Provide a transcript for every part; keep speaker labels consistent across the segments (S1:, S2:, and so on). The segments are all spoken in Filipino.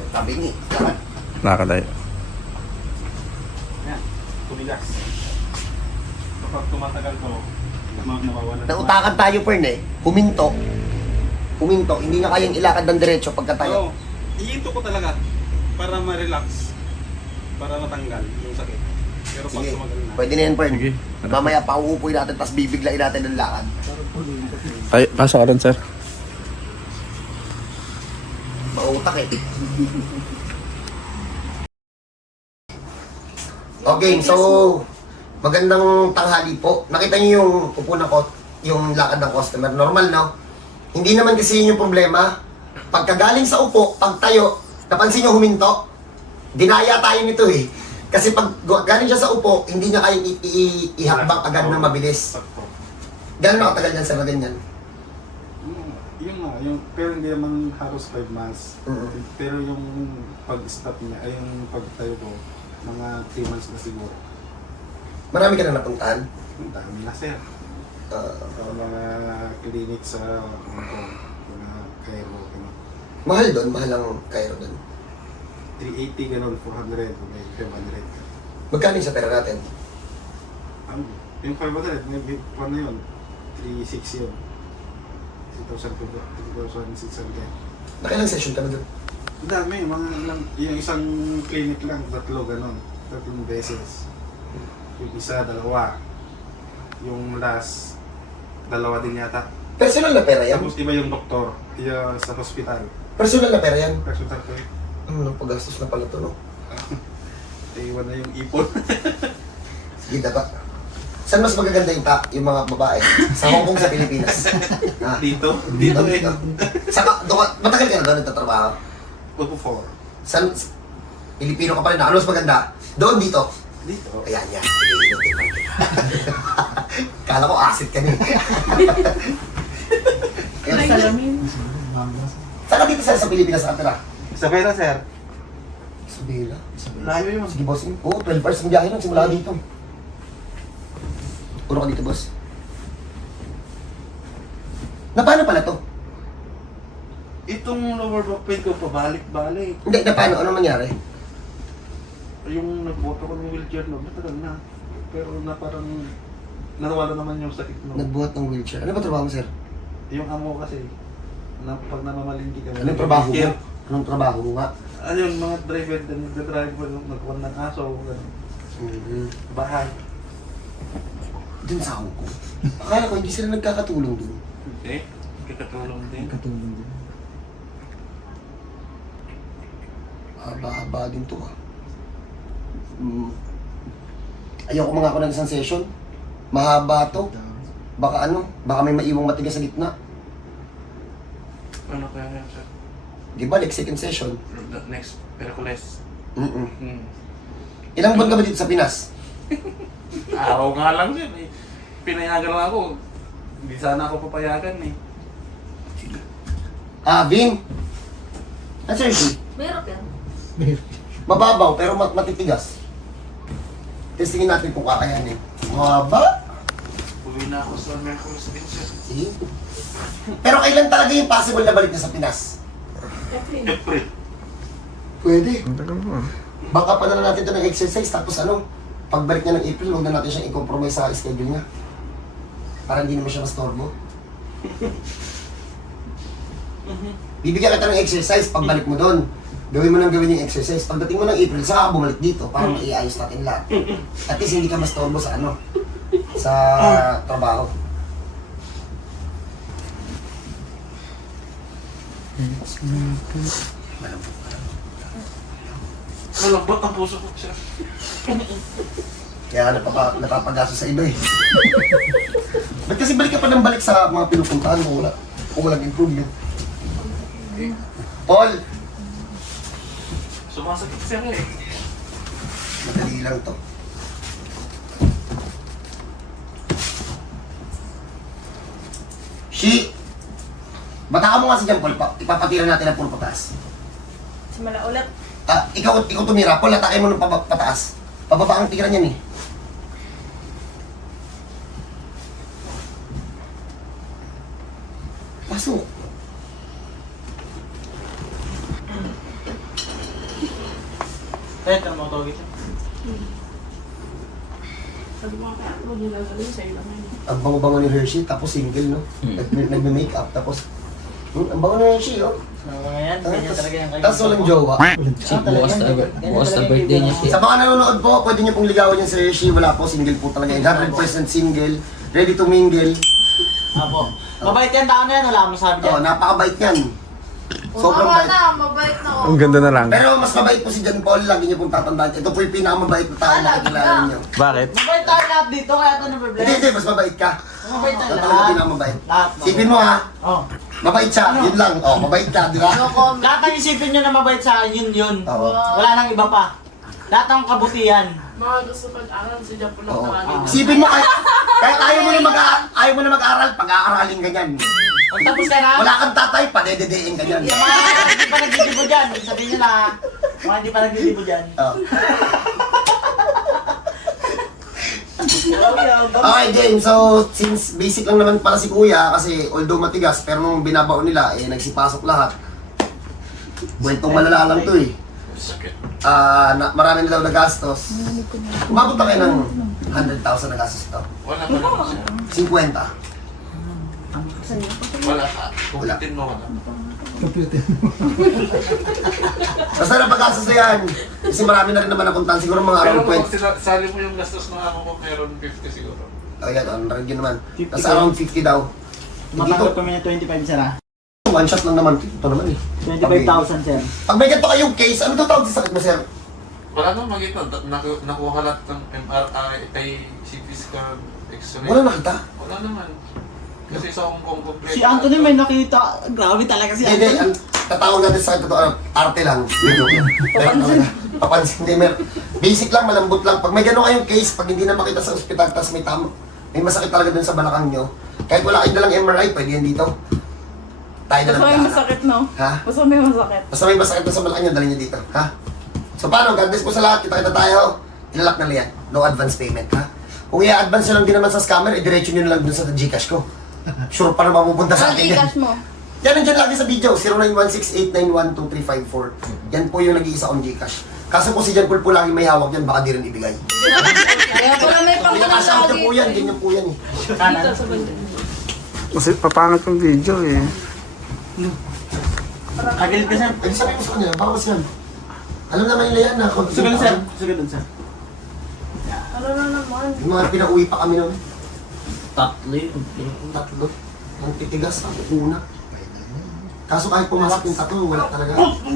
S1: Tabingi. Lakad.
S2: Lakad tayo.
S3: Yan, tumigas. Kapag tumatagal to, nawawala.
S1: Nautakan tayo, Pern eh. Huminto. Huminto. Hindi na kayang ilakad ng diretso pagka tayo.
S3: Oo, iinto ko talaga para ma-relax. Para matanggal yung sakit. Pero pag
S1: Sige.
S3: tumagal na.
S1: Pwede na yan, Pern.
S2: Sige.
S1: Mamaya pauupoy natin, tapos bibiglain natin ng lakad.
S2: Ay, pasok ka rin, sir.
S1: Mautak eh. Okay, so magandang tanghali po. Nakita niyo yung upo na ko, yung lakad ng customer. Normal, no? Hindi naman kasi yun yung problema. Pagkagaling sa upo, pag tayo, napansin niyo huminto? Dinaya tayo nito eh. Kasi pag galing siya sa upo, hindi niya kayang ihakbang agad na mabilis.
S3: Sakto.
S1: Gano'n na katagal yan sa ganyan?
S3: Yung nga, yung, pero hindi naman halos 5 months.
S1: Mhm.
S3: Pero yung pag-stop niya, ay yung pagtayo ko, mga 3 months na siguro.
S1: Marami ka na napuntahan.
S3: Ang dami na sir. Mga clinic sa Hong Kong, mga Cairo, ano.
S1: Mahal doon, mahal ang Cairo doon.
S3: 380 ganun, 400, may 500.
S1: Magkano yung sa pera natin?
S3: Yung 500, may paano yun? 360 yun. 3,600.
S1: Nakailang session ka na doon?
S3: Ang dami, mga lang, yung isang clinic lang, tatlo ganun. 3 beses. Yung isa, 2. Yung last, 2 din yata.
S1: Personal na pera yan?
S3: Tapos iba yung doktor, yung sa hospital.
S1: Personal na pera yan?
S3: Hospital ko
S1: Ano, paggastos na pala to, no?
S3: iwan na yung ipon.
S1: Sige, dapat. Saan mas magaganda yung mga babae? Sa Hong Kong, sa Pilipinas? Ha?
S3: Dito? Dito eh.
S1: Saka, matagal ka na doon nagtatrabaho?
S3: Opo 4.
S1: Saan? Pilipino ka pa rin. Ano mas maganda? Doon, dito?
S3: Dito.
S1: Ayan, yan. Kala ko acid ka niya.
S4: Salamin.
S1: Saan ka dito sa Pilipinas ka tira?
S3: Sa pera sir.
S1: Sa Bela.
S3: Layo yun.
S1: Sige, boss. Oo, 12 hours ng biyahe nun. Simula ka dito. Puro ka dito, boss. Na paano pala to?
S3: Itong lower back pain ko, pabalik-balik.
S1: Hindi, na paano? Anong nangyari?
S3: Yung nagboto ko ng wheelchair, no, matagal na. Pero na parang nawala naman yung sakit no.
S1: Nagbuhat ng wheelchair. Ano ba trabaho mo, sir?
S3: Yung amo kasi, na, pag namamalingki ka.
S1: Anong trabaho mo? Anong trabaho mo nga?
S3: Ayun, mga driver, nagdadriver, nagkuhan ng aso, ganun. Bahay.
S1: Dun sa Hong Kong. Akala ko hindi sila nagkakatulong dun.
S3: Okay, kakatulong din.
S1: Haba-haba din to ah. Ayoko mga ako ng isang session. Mahaba to. Baka baka may maiwang matigas sa gitna.
S3: Ano kaya yan, sir?
S1: Di ba, like second session?
S3: Next, Hercules.
S1: Ilang buwan ka ba dito sa Pinas?
S3: Araw nga lang din eh. Pinayagan lang ako. Hindi sana ako papayagan eh.
S1: Vin? Sir G?
S4: Meron yan.
S1: Mababaw pero matitigas. Testingin natin kung kakayanin. Mahaba?
S3: Uwi na ako sa Hercules din, sir.
S1: Sige. Pero kailan talaga yung possible na balik na sa Pinas?
S3: April.
S1: Pwede.
S2: Ang tagal mo.
S1: Baka pa na natin ito ng exercise tapos pagbalik niya ng April, huwag na natin siyang i-compromise sa schedule niya. Para hindi naman siya mastorbo. Bibigyan kita ng exercise pagbalik mo doon. Gawin mo yung exercise. Pagdating mo ng April, saka ka bumalik dito para maiayos natin lahat. At least hindi ka mastorbo sa sa trabaho.
S3: Malambot ang puso ko, sir.
S1: Kaya napapagaso sa iba eh. Ba't kasi balik ka pa ng balik sa mga pinupuntahan mo? Kung walang improvement. Paul!
S3: Sumasakit, sir eh.
S1: Madali lang to. Shi! Bata ka mo nga si John Paul, ipapatira natin ang puro pataas.
S4: Simula ulit.
S1: Ikaw tumira, Paul, atake mo ng pataas. Pababa ang tira niyan eh. Pasok.
S5: Ito mo tawag ito.
S4: Sabi ko, huwag nyo gagawin sa'yo lang yun.
S1: Ang bango-bango ni Hershey, tapos single, no? Nagme-makeup, tapos... ang bango ni Hershey, oh.
S5: So, ngayon, ganyan talaga yung kayo.
S1: Tapos walang jowa.
S6: Bukas na birthday niya siya.
S1: Sa mga nanonood po, pwede niyo pong ligawan yung si Hershey. Wala po, single po talaga. 100% single. Ready to mingle.
S5: Apo. Mabait yan tao na yan, wala akong masabi
S1: Oh,
S5: dyan.
S1: napakabait niyan. Sobrang bait.
S4: Mabait na ako.
S2: Ang ganda na lang.
S1: Pero mas mabait po si John Paul. Lagi niyo pong tatandaan. Ito po yung pinakamabait na tao na nakikilala niyo.
S2: Bakit?
S5: Mabait tayo lahat dito, kaya ito na
S1: Hindi, hindi. Mas mabait ka.
S5: Mabait tayo
S1: Ito talaga
S5: lahat.
S1: pinakamabait.
S5: Lahat.
S1: Sipin mo ha.
S5: Oh.
S1: Mabait siya. Yun lang. Oh, mabait ka, di ba?
S5: Lahat ng isipin nyo na mabait sa akin, yun.
S1: Oo.
S5: Wala nang iba pa. Lahat ng kabutihan.
S4: Mga gusto pag-aral, si Japo lang
S1: Oo.
S4: tawagin.
S1: Isipin mo kahit ayaw mo na mag-aaral, pag-aaralin ka niyan.
S5: Pag tapos ka na,
S1: Wala kang tatay, padededein ka niyan.
S5: yung mga hindi pa nagdidibo dyan, sabihin nyo na, mga hindi pa nagdidibo dyan.
S1: Oh. Okay, James. So, since basic lang naman pala si Kuya, kasi although matigas, pero nung binabaon nila, nagsipasok lahat. Buwentong malala lang to eh. Marami na daw nagastos. Umabot na kayo ng 100,000 na gastos ito.
S7: Wala pa naman siya.
S1: 50.
S7: Wala ka.
S1: Wala.
S7: Kulitin mo wala.
S1: Basta na pag-gastos na yan. Kasi marami na rin naman napuntahan. Siguro mga
S7: Pero
S1: around
S7: kung sali mo yung gastos ng amo ko, meron 50 siguro.
S1: Ayan, yun naman.
S5: 50
S1: Tapos around 50 daw.
S5: Tumatanggap kami ng 25 sir ha.
S1: One shot lang naman. Ito naman eh.
S5: 25,000 sir.
S1: Pag may ganito kayong case, ano daw tawag sa sakit mo, sir?
S7: Wala naman magito. Nakuha lahat ng MRI, kay CT scan, X-ray.
S1: Wala nakita.
S7: Wala naman. Kasi sa Hong Kong complete.
S5: Si Anthony may nakita. Grabe talaga si
S1: Hindi,
S5: Anthony.
S1: ang tatawag natin sa sakit ito, arte lang. Papansin. Papansin. Hindi, basic lang, malambot lang. Pag may gano'n kayong case, pag hindi na makita sa ospital, tapos may masakit talaga dun sa balakang nyo, kahit wala kayong dalang MRI, pwede yan dito. Tayo na lang
S4: Basta may
S1: kahanap.
S4: masakit, no?
S1: Ha?
S4: Basta may masakit.
S1: Basta may masakit na sa balakang nyo, dalhin nyo dito. Ha? So paano? God bless po sa lahat. Kita-kita tayo. Ilalak na liyan. No advance payment, ha? Kung i-advance nyo lang din naman sa scammer, i-diretso nyo na lang dun sa Gcash ko. Sure pa na mapupunta sa akin yan.
S4: mo.
S1: Yan, nandiyan lagi sa video. 0916-891-2354. Yan po yung nag-iisa kong Gcash. Kaso po si Jan Paul po lagi may hawak yan, baka di rin ibigay.
S4: Kaya pala may
S1: Pinakasama po yan, ganyan po yan eh.
S4: Dito sa banda.
S2: Kasi papangat yung video eh.
S5: Kagilid ka sir.
S1: Pwede sabihin mo sa kanila, baka mas yan. Alam naman nila yan na.
S5: Sugal sir. Sugal dun sir.
S4: Ano na naman?
S1: Yung mga pinauwi pa kami nun.
S6: Tatlo yun.
S1: Tatlo. Ang titigas, ang una. Kaso kahit pumasok yung tatlo, wala talaga.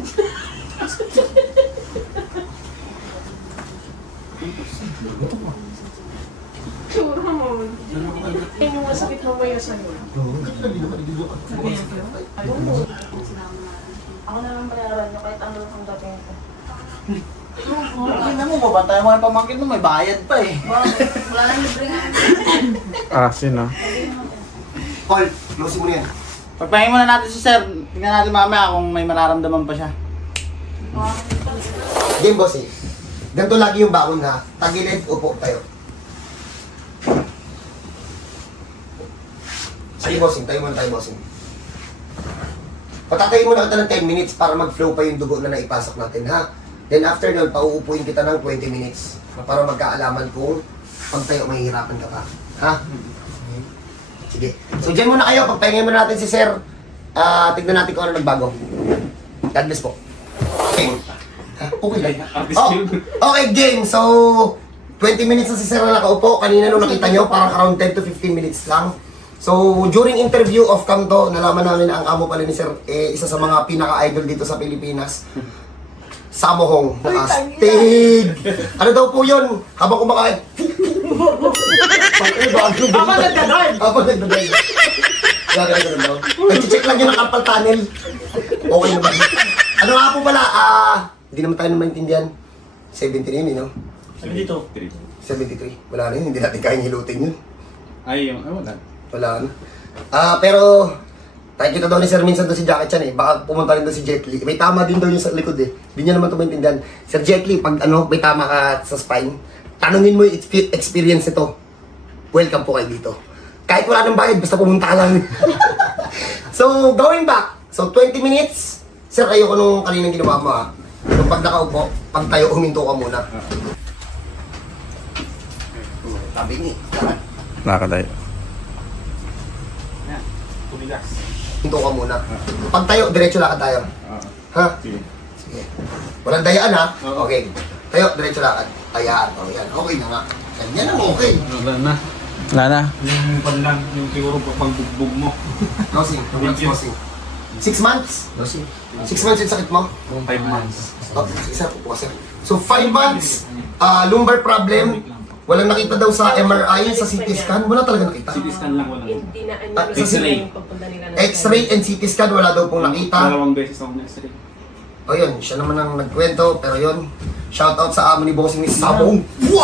S4: Tsura mo. Yan yung masakit mamaya sa'yo. Ako na lang bayaran nyo kahit ano lang ang dating ko.
S5: Tingnan mo, babantayan mo yung pamangkin mo, may bayad pa eh.
S4: Wala nang libre nga.
S2: Sino?
S1: Paul, closing mo na yan.
S5: Pagpahingin muna natin si sir. Tingnan natin mamaya kung may mararamdaman pa siya.
S1: Game boss eh. Ganito lagi yung baon ha. Tagilid, upo tayo. Sige bossing, tayo muna tayo bossing. Patatayin muna kita ng 10 minutes para mag-flow pa yung dugo na naipasok natin ha. Then after nun, pauupuin kita ng 20 minutes para magkaalaman kung pag tayo mahihirapan ka pa. Ha? Sige. So dyan muna kayo, pagpahingin muna natin si Sir. Tignan natin kung ano nagbago. God bless po. Okay. Okay lang. Okay, game. So, 20 minutes na si Sir na nakaupo. Kanina nung nakita nyo, parang around 10 to 15 minutes lang. So, during interview of Camto, nalaman namin na ang amo pala ni Sir, isa sa mga pinaka-idol dito sa Pilipinas. Sammo Hong. Astig! Ano daw po yun? Habang kumakain.
S5: Habang nagdadrive!
S1: Habang nagdadrive. Gagawin daw. Nag-check lang yun ang carpal tunnel. Okay na ba? Ano nga po pala, hindi naman tayo maintindihan. 17 yun, no?
S5: 72.
S1: 73. Wala na yun, hindi natin kayang hilutin yun.
S3: Wala.
S1: Wala na. Pero, tayo kita daw ni Sir minsan doon si Jackie Chan eh. Baka pumunta rin doon si Jet Li. May tama din daw yung sa likod eh. Hindi niya naman ito maintindihan. Sir Jet Li, pag may tama ka sa spine, tanungin mo yung experience nito. Welcome po kayo dito. Kahit wala nang bayad, basta pumunta ka lang. So, going back. So, 20 minutes. Sir, ayoko nung kaninang ginawa mo Yung pag nakaupo, pag tayo, huminto ka muna. Tabi ni,
S2: Lakad tayo.
S3: Yan. Tumigas.
S1: hinto ka muna. Pag tayo, diretso lakad tayo. Ha?
S3: Sige.
S1: Sige. Walang dayaan ha?
S3: Oo.
S1: Okay. Tayo, diretso lakad. Ayan, o yan. Okay na nga. Yan ang okay.
S3: Wala na.
S2: Wala na.
S3: Yung panlang, yung siguro pagbugbog mo.
S1: Nosing. Congrats, nosing. 6 months? 6 months yung sakit mo?
S3: 5 months.
S1: Oh, isa po po sir. So 5 months, lumbar problem, walang nakita daw sa MRI, sa CT scan, wala talaga nakita.
S3: CT scan lang wala.
S4: Hindi na
S1: Ah,
S3: X-ray.
S4: yung pagpunta nila ng
S1: X-ray and CT scan, wala daw pong nakita.
S3: Dalawang beses ako na-x-ray.
S1: O yun, siya naman ang nagkwento, pero yun, shoutout sa amo ni Bossing ni Sabong. Wow!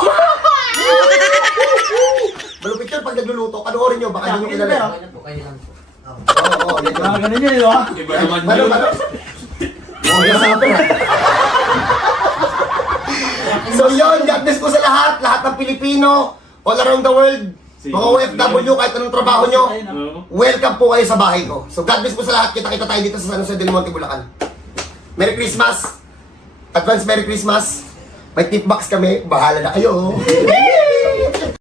S1: Malupit yun pag nagluluto, panoorin nyo, baka yun yung kilala. Oo, yan yun.
S5: Ganun yun, di ba?
S3: Iba naman
S1: Ano,
S3: yun.
S1: ano? Oo, yan sa atin. So yun, God bless po sa lahat ng Pilipino, all around the world, mga OFW, kahit anong trabaho nyo,
S3: Oo.
S1: welcome po kayo sa bahay ko. So God bless po sa lahat, kita-kita tayo dito sa San Jose del Monte, Bulacan. Merry Christmas! Advance Merry Christmas! May tip box kami, bahala na kayo!